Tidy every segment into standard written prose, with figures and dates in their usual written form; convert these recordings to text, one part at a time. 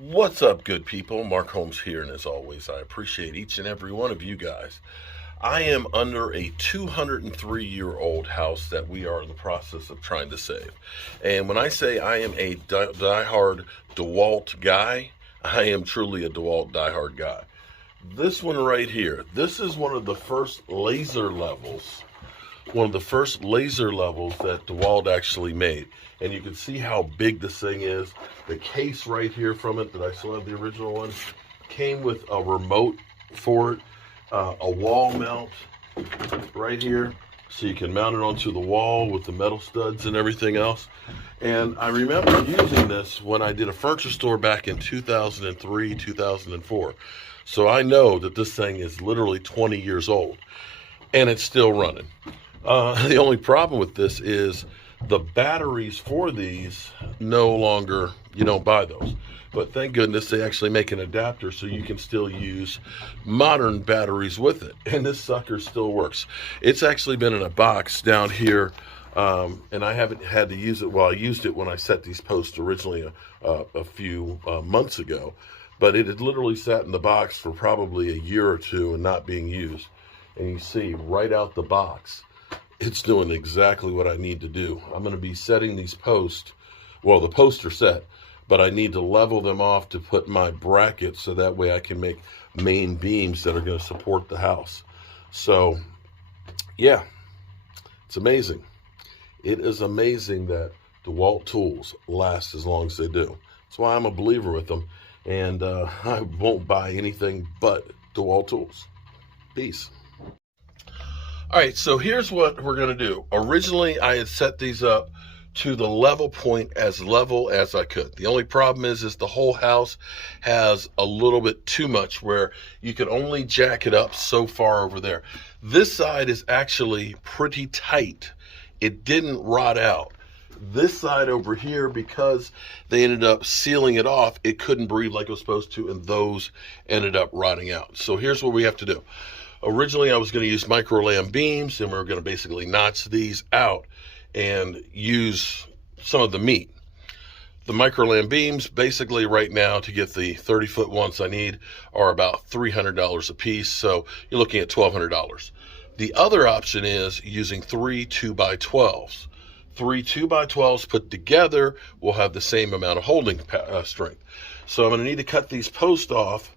What's up, good people? Mark Holmes here, and as always, I appreciate each and every one of you guys. I am under a 203-year-old house that we are in the process of trying to save. And when I say I am a diehard DeWalt guy, I am truly a DeWalt diehard guy. This one right here, this is one of the first laser levels that DeWalt actually made. And you can see how big this thing is. The case right here from it, that I still have the original one, came with a remote for it, a wall mount right here, so you can mount it onto the wall with the metal studs and everything else. And I remember using this when I did a furniture store back in 2003, 2004. So I know that this thing is literally 20 years old, and it's still running. The only problem with this is the batteries for these no longer, you don't buy those. But thank goodness they actually make an adapter so you can still use modern batteries with it. And this sucker still works. It's actually been in a box down here, and I haven't had to use it. Well, I used it when I set these posts originally a few months ago. But it had literally sat in the box for probably a year or two and not being used. And you see right out the box, it's doing exactly what I need to do. I'm going to be setting these posts. Well, the posts are set, but I need to level them off to put my brackets so that way I can make main beams that are going to support the house. So, yeah, it's amazing. It is amazing that DeWalt tools last as long as they do. That's why I'm a believer with them, and I won't buy anything but DeWalt tools. Peace. All right, so here's what we're going to do. Originally, I had set these up to the level point, as level as I could. The only problem is the whole house has a little bit too much where you can only jack it up so far over there. This side is actually pretty tight. It didn't rot out. This side over here, because they ended up sealing it off, it couldn't breathe like it was supposed to, and those ended up rotting out. So here's what we have to do. Originally, I was going to use micro lam beams, and we were going to basically notch these out and use some of the meat. The micro lam beams, basically right now, to get the 30-foot ones I need, are about $300 a piece, so you're looking at $1,200. The other option is using 3 2x12s. 3 2x12s put together will have the same amount of holding strength. So I'm going to need to cut these posts off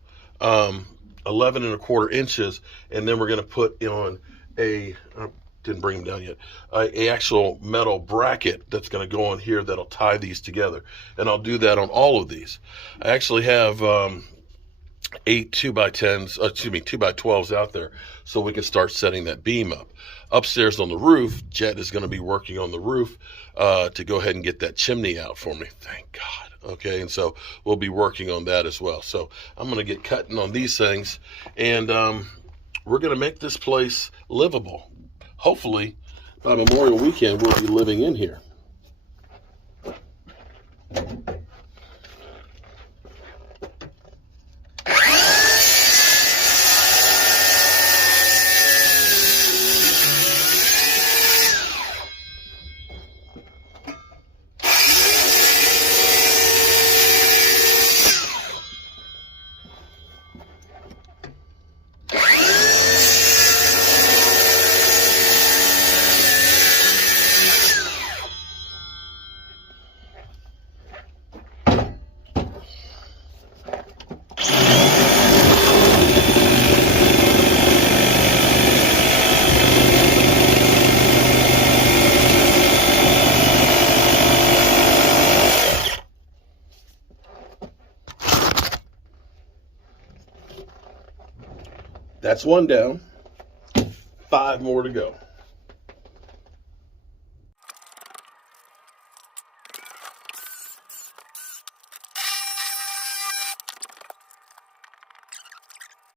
11 1/4 inches, and then we're going to put on didn't bring them down yet, a actual metal bracket that's going to go on here that'll tie these together. And I'll do that on all of these. I actually have 8 2x12s out there, so we can start setting that beam up. Upstairs on the roof, Jet is going to be working on the roof to go ahead and get that chimney out for me. Thank God. Okay, and so we'll be working on that as well. So I'm going to get cutting on these things, and we're going to make this place livable. Hopefully, by Memorial Weekend, we'll be living in here. That's one down, 5 more to go.